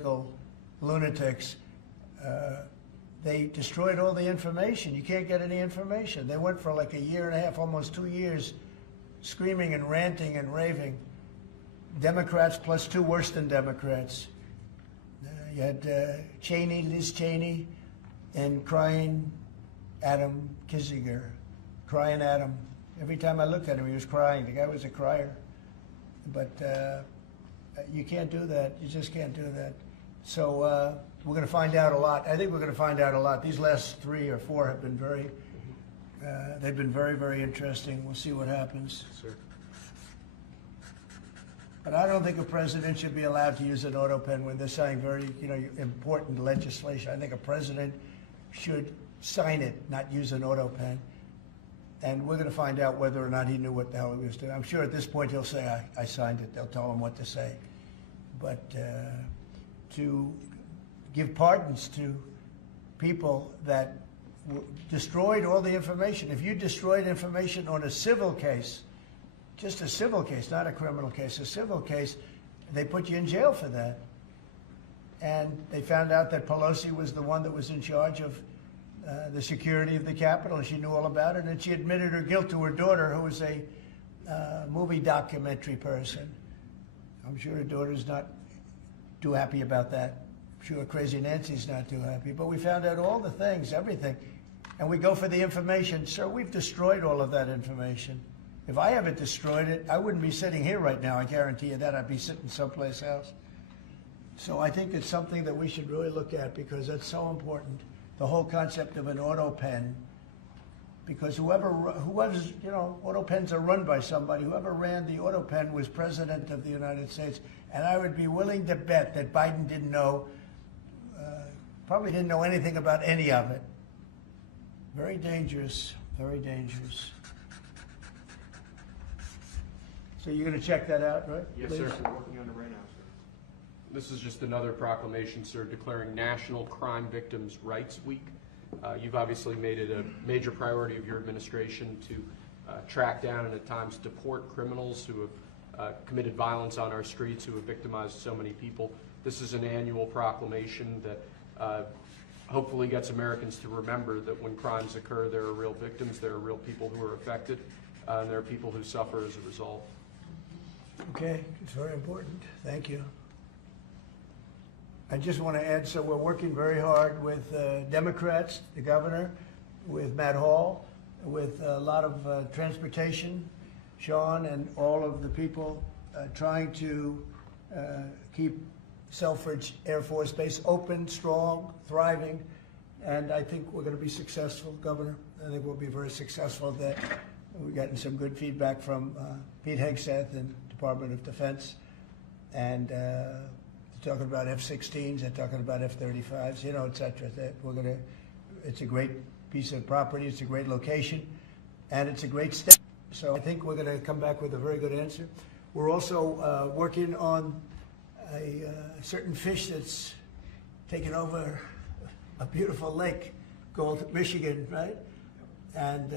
political lunatics. They destroyed all the information. You can't get any information. They went for like a year and a half, almost 2 years, screaming and ranting and raving. Democrats plus two worse than Democrats. You had Cheney, Liz Cheney, and crying Adam Kinzinger. Crying Adam. Every time I looked at him, he was crying. The guy was a crier. But you can't do that. You just can't do that. So we're going to find out a lot. I think we're going to find out a lot. These last 3 or 4 have been they've been very, very interesting. We'll see what happens. Sir. But I don't think a president should be allowed to use an auto pen when they're signing very, important legislation. I think a president should sign it, not use an auto pen. And we're going to find out whether or not he knew what the hell he was doing. I'm sure at this point he'll say, I signed it. They'll tell him what to say. But to give pardons to people that destroyed all the information. If you destroyed information on a civil case, just a civil case, not a criminal case, a civil case, they put you in jail for that. And they found out that Pelosi was the one that was in charge of the security of the Capitol, and she knew all about it, and she admitted her guilt to her daughter, who was a movie documentary person. I'm sure her daughter's not too happy about that. I'm sure Crazy Nancy's not too happy. But we found out all the things, everything. And we go for the information. Sir, we've destroyed all of that information. If I haven't destroyed it, I wouldn't be sitting here right now. I guarantee you that. I'd be sitting someplace else. So I think it's something that we should really look at, because that's so important. The whole concept of an auto pen, because whoever's, auto pens are run by somebody. Whoever ran the auto pen was president of the United States. And I would be willing to bet that Biden didn't know, probably didn't know anything about any of it. Very dangerous, very dangerous. So you're going to check that out, right? Yes, please? sir. We're working on it right now, sir. This is just another proclamation, sir, declaring National Crime Victims' Rights Week. You've obviously made it a major priority of your administration to track down and at times deport criminals who have committed violence on our streets, who have victimized so many people. This is an annual proclamation that hopefully gets Americans to remember that when crimes occur, there are real victims, there are real people who are affected, and there are people who suffer as a result. Okay, it's very important. Thank you. I just want to add, so we're working very hard with Democrats, the governor, with Matt Hall, with a lot of transportation, Sean, and all of the people trying to keep Selfridge Air Force Base open, strong, thriving, and I think we're going to be successful, Governor. I think we'll be very successful at that. We've gotten some good feedback from Pete Hegseth and Department of Defense, and they're talking about F-16s, they're talking about F-35s, et cetera. That it's a great piece of property, it's a great location, and it's a great step. So I think we're going to come back with a very good answer. We're also working on a certain fish that's taken over a beautiful lake called Michigan, right? And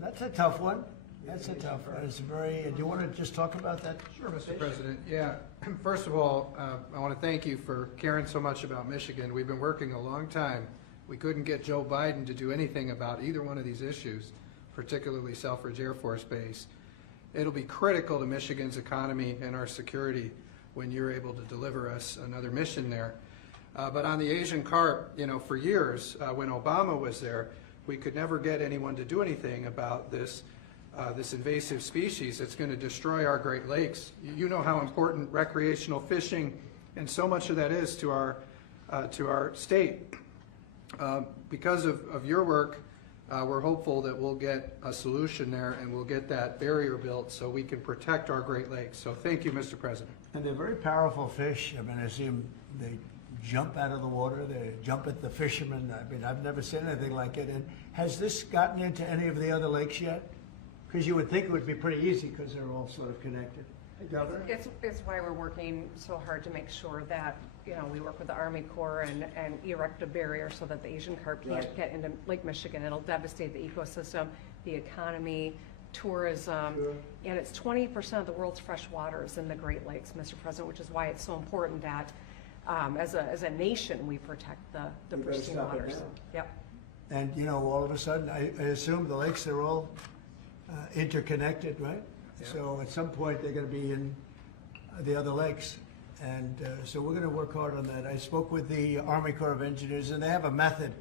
that's a tough one. That's a tough one. It's very. Do you want to just talk about that? Sure, Mr. President. Yeah. First of all, I want to thank you for caring so much about Michigan. We've been working a long time. We couldn't get Joe Biden to do anything about either one of these issues, particularly Selfridge Air Force Base. It'll be critical to Michigan's economy and our security when you're able to deliver us another mission there. But on the Asian carp, for years, when Obama was there, we could never get anyone to do anything about this invasive species that's going to destroy our Great Lakes. You know how important recreational fishing and so much of that is to our state. Because of your work, we're hopeful that we'll get a solution there and we'll get that barrier built so we can protect our Great Lakes. So thank you, Mr. President. And they're very powerful fish. I mean, I see them, they jump out of the water, they jump at the fishermen. I mean, I've never seen anything like it. And has this gotten into any of the other lakes yet? Because you would think it would be pretty easy because they're all sort of connected. Hey, Governor? It's why we're working so hard to make sure that, we work with the Army Corps and erect a barrier so that the Asian carp can't get into Lake Michigan. It'll devastate the ecosystem, the economy, tourism, and it's 20% of the world's fresh water is in the Great Lakes, Mr. President, which is why it's so important that as a nation, we protect the We better pristine stop it waters. now. Yep. And, you know, all of a sudden, I assume the lakes are all interconnected, right? Yeah. So at some point, they're going to be in the other lakes. And so we're going to work hard on that. I spoke with the Army Corps of Engineers, and they have a method.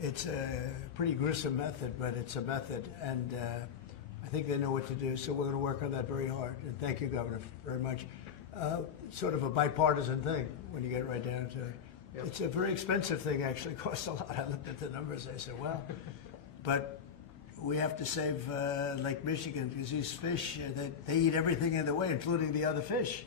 It's a pretty gruesome method, but it's a method. And I think they know what to do. So we're going to work on that very hard. And thank you, Governor, very much. Sort of a bipartisan thing when you get right down to it. Yep. It's a very expensive thing, actually. It costs a lot. I looked at the numbers. I said, well, but we have to save Lake Michigan because these fish, they eat everything in the way, including the other fish.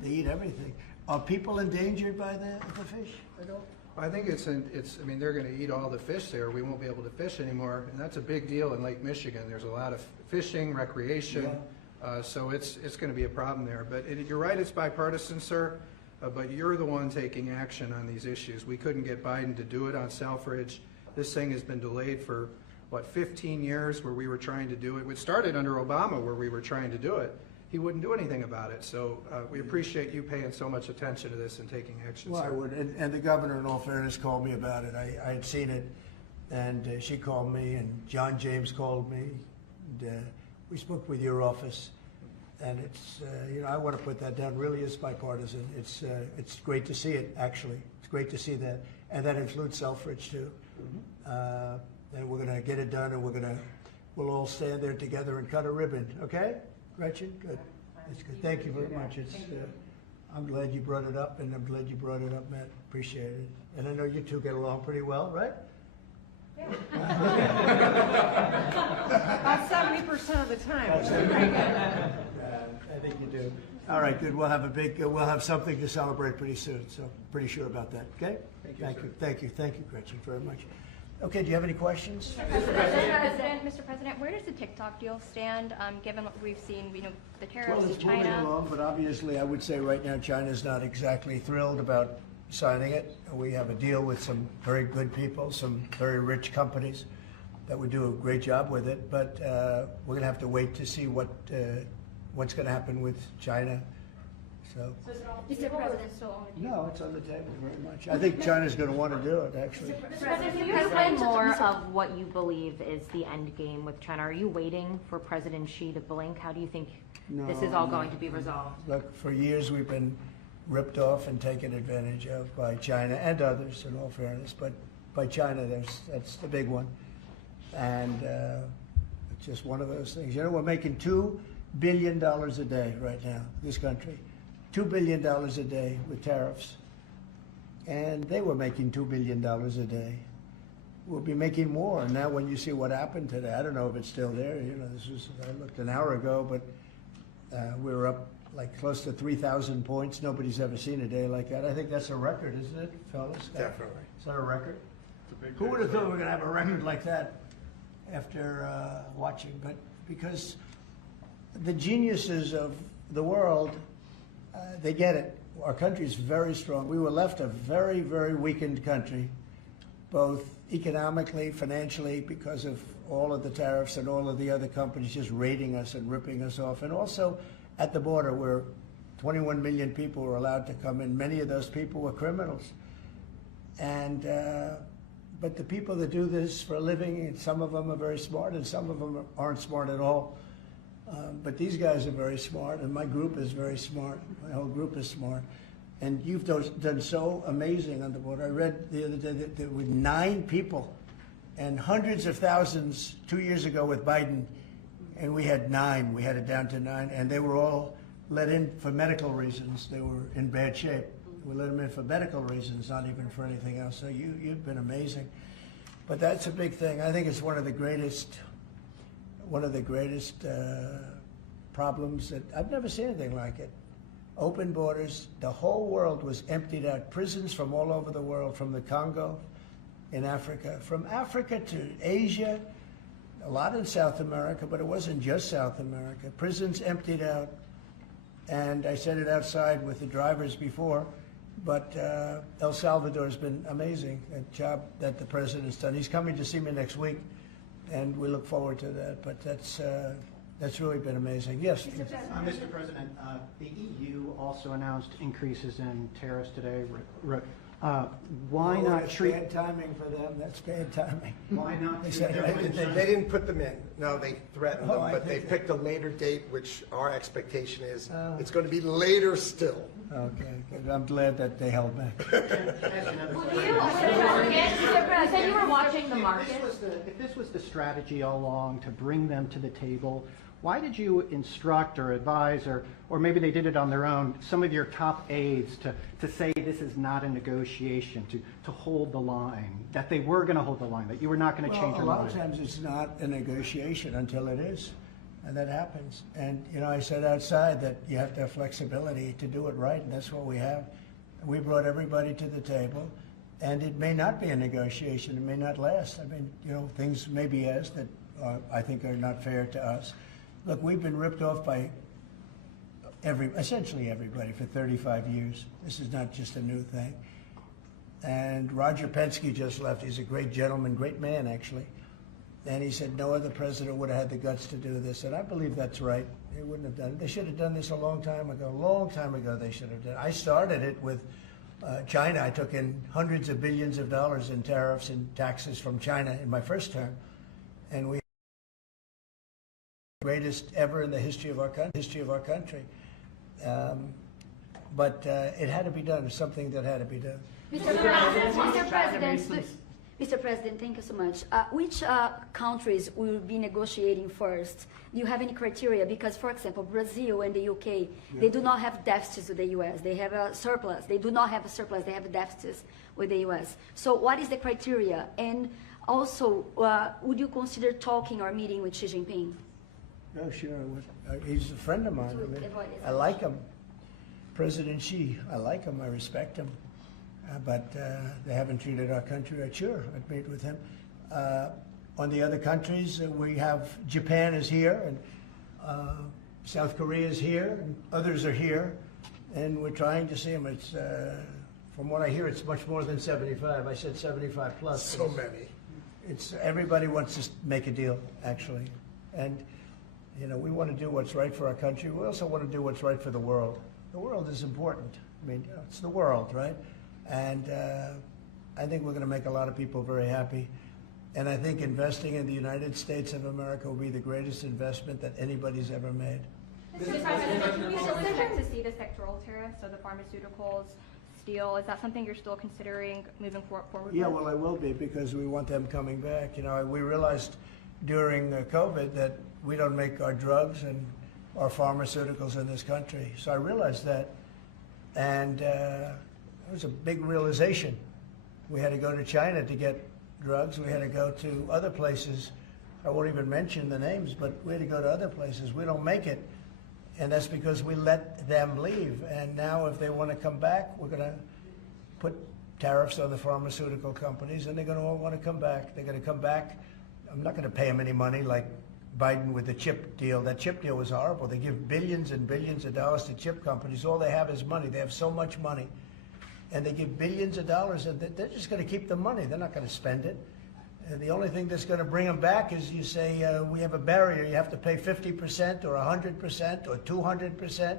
They eat everything. Are people endangered by the fish at all? I think I mean, they're gonna eat all the fish there, we won't be able to fish anymore, and that's a big deal in Lake Michigan. There's a lot of fishing, recreation, so it's gonna be a problem there. But you're right, it's bipartisan, sir, but you're the one taking action on these issues. We couldn't get Biden to do it on Selfridge. This thing has been delayed for, 15 years where we were trying to do it. It started under Obama where we were trying to do it. He wouldn't do anything about it. So we appreciate you paying so much attention to this and taking action, Well, I sir. would, and the governor, in all fairness, called me about it. I had seen it, and she called me, and John James called me. And, we spoke with your office, and it's, you know, I want to put that down. Really is bipartisan. It's great to see it, actually. It's great to see that, and that includes Selfridge too. And we're going to get it done, and we'll all stand there together and cut a ribbon. Okay, Gretchen? Good. That's good. Thank you very much. It's. I'm glad you brought it up, and I'm glad you brought it up, Matt. Appreciate it. And I know you two get along pretty well, right? About 70% of the time, which is pretty good. I think you do. All right, good. We'll have something to celebrate pretty soon, so pretty sure about that, okay? Thank you, Gretchen, very much. Okay, do you have any questions? Mr. President, where does the TikTok deal stand, given what we've seen, the tariffs Well, in it's moving China? along, but obviously I would say right now China's not exactly thrilled about signing it. We have a deal with some very good people, some very rich companies that would do a great job with it, but we're going to have to wait to see what's going to happen with China. So, Mr. President, still on the table? no, it's on the table very much. I think China's going to want to do it, actually. President, Can you explain more of what you believe is the end game with China? Are you waiting for President Xi to blink? How do you think this is all going to be resolved? Look, for years we've been ripped off and taken advantage of by China and others, in all fairness, but by China, that's the big one. And it's just one of those things. You know, we're making $2 billion a day right now, this country. $2 billion a day with tariffs. And they were making $2 billion a day. We'll be making more. Now when you see what happened today, I don't know if it's still there. You know, I looked an hour ago, but we were up like close to 3,000 points. Nobody's ever seen a day like that. I think that's a record, isn't it, fellas? Definitely. Is that a record? Who would have thought we were going to have a record like that after watching? But because the geniuses of the world, they get it. Our country's very strong. We were left a very, very weakened country, both economically, financially, because of all of the tariffs and all of the other companies just raiding us and ripping us off, and also at the border where 21 million people were allowed to come in. Many of those people were criminals. And but the people that do this for a living, and some of them are very smart and some of them aren't smart at all. But these guys are very smart, and my group is very smart. My whole group is smart. And you've done so amazing on the border. I read the other day that there were 9 people and hundreds of thousands 2 years ago with Biden, and we had 9. We had it down to 9, and they were all let in for medical reasons. They were in bad shape. We let them in for medical reasons, not even for anything else. So you've been amazing. But that's a big thing. I think it's one of the greatest problems that I've never seen anything like it. Open borders, the whole world was emptied out. Prisons from all over the world, from the Congo in Africa, from Africa to Asia, a lot in South America, but it wasn't just South America. Prisons emptied out, and I said it outside with the drivers before, but El Salvador has been amazing, a job that the president's done. He's coming to see me next week, and we look forward to that. But That's really been amazing. Yes. Mr. President, the EU also announced increases in tariffs today. Why Oh, not that's treat? bad timing for them. That's bad timing. Why not? They treat said- everyone- They didn't put them in. No, they threatened Oh, them, I but they think- picked a later date, which our expectation is Oh. it's going to be later still. Okay, good. I'm glad that they held back. You said you were watching the market. If this was the strategy all along to bring them to the table, why did you instruct or advise, or maybe they did it on their own, some of your top aides to say this is not a negotiation, to hold the line, that they were going to hold the line, that you were not going to change Well, your a lot mind? of times it's not a negotiation until it is, and that happens. And, you know, I said outside that you have to have flexibility to do it right, and that's what we have. We brought everybody to the table, and it may not be a negotiation, it may not last. I mean, you know, things may be asked that I think are not fair to us. Look, we've been ripped off by essentially everybody for 35 years. This is not just a new thing. And Roger Penske just left. He's a great gentleman, great man, actually. And he said no other president would have had the guts to do this. And I believe that's right. They wouldn't have done it. They should have done this a long time ago. A long time ago they should have done it. I started it with China. I took in hundreds of billions of dollars in tariffs and taxes from China in my first term. And we greatest ever in the history of our country. But it had to be done. It's something that had to be done. Mr. President, thank you so much. Which countries will be negotiating first? Do you have any criteria? Because, for example, Brazil and the UK, they do not have deficits with the US. They have a surplus. They do not have a surplus. They have deficits with the US. So what is the criteria? And also, would you consider talking or meeting with Xi Jinping? No, sure. He's a friend of mine. I mean, I like him. President Xi, I like him. I respect him. But they haven't treated our country right. Sure, I'd meet with him. On the other countries, we have Japan is here, and South Korea is here, and others are here, and we're trying to see them. It's from what I hear, it's much more than 75. I said 75 plus. So many. It's everybody wants to make a deal, actually, and you know we want to do what's right for our country. We also want to do what's right for the world. The world is important. I mean, you know, it's the world, right? And I think we're going to make a lot of people very happy. And I think investing in the United States of America will be the greatest investment that anybody's ever made. Mr. President, can we still expect to see the sectoral tariffs, so the pharmaceuticals, steel? Is that something you're still considering moving forward Yeah, with? well, I will be because we want them coming back. You know, we realized during COVID that we don't make our drugs and our pharmaceuticals in this country. So I realized that, and it was a big realization. We had to go to China to get drugs. We had to go to other places. I won't even mention the names, but we had to go to other places. We don't make it, and that's because we let them leave. And now if they want to come back, we're going to put tariffs on the pharmaceutical companies, and they're going to all want to come back. They're going to come back. I'm not going to pay them any money like Biden with the chip deal. That chip deal was horrible. They give billions and billions of dollars to chip companies. All they have is money. They have so much money. And they give billions of dollars, and they're just going to keep the money. They're not going to spend it. And the only thing that's going to bring them back is you say, we have a barrier. You have to pay 50% or 100% or 200%.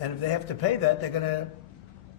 And if they have to pay that, they're going to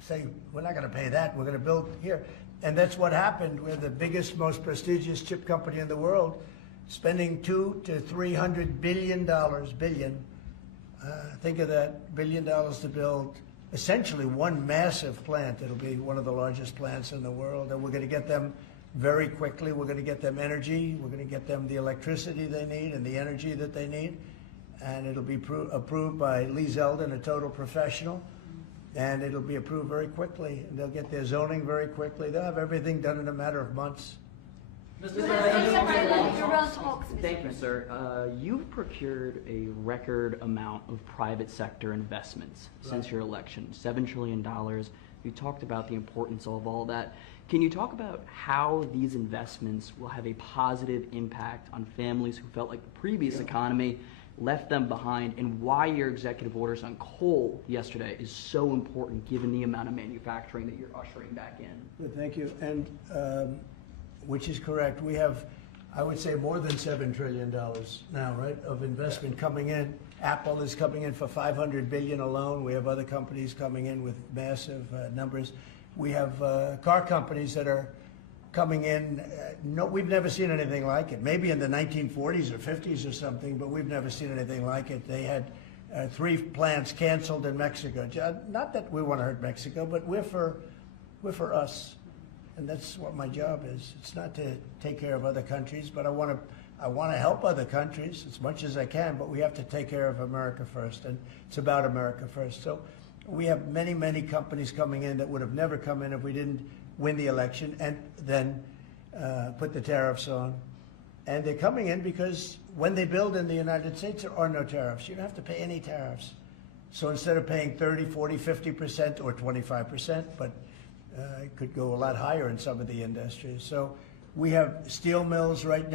say, we're not going to pay that. We're going to build here. And that's what happened. We're the biggest, most prestigious chip company in the world, spending $200 to $300 billion. Think of that, $1 billion to build essentially one massive plant. It'll be one of the largest plants in the world, and we're going to get them very quickly. We're going to get them energy. We're going to get them the electricity they need and the energy that they need, and it'll be approved by Lee Zeldin, a total professional, and it'll be approved very quickly. And they'll get their zoning very quickly. They'll have everything done in a matter of months. Thank you, sir. You've procured a record amount of private sector investments since your election, $7 trillion. You talked about the importance of all that. Can you talk about how these investments will have a positive impact on families who felt like the previous economy left them behind, and why your executive orders on coal yesterday is so important given the amount of manufacturing that you're ushering back in? Good, thank you. And which is correct. We have I would say more than $7 trillion now, right, of investment coming in. Apple is coming in for $500 billion alone. We have other companies coming in with massive numbers. We have car companies that are coming in. No, we've never seen anything like it. Maybe in the 1940s or 50s or something, but we've never seen anything like it. They had 3 plants canceled in Mexico. Not that we want to hurt Mexico, but we're for us. And that's what my job is. It's not to take care of other countries, but I want to help other countries as much as I can, but we have to take care of America first, and it's about America first. So we have many, many companies coming in that would have never come in if we didn't win the election and then put the tariffs on. And they're coming in because when they build in the United States, there are no tariffs. You don't have to pay any tariffs. So instead of paying 30, 40, 50% or 25%, but it could go a lot higher in some of the industries. So we have steel mills right now.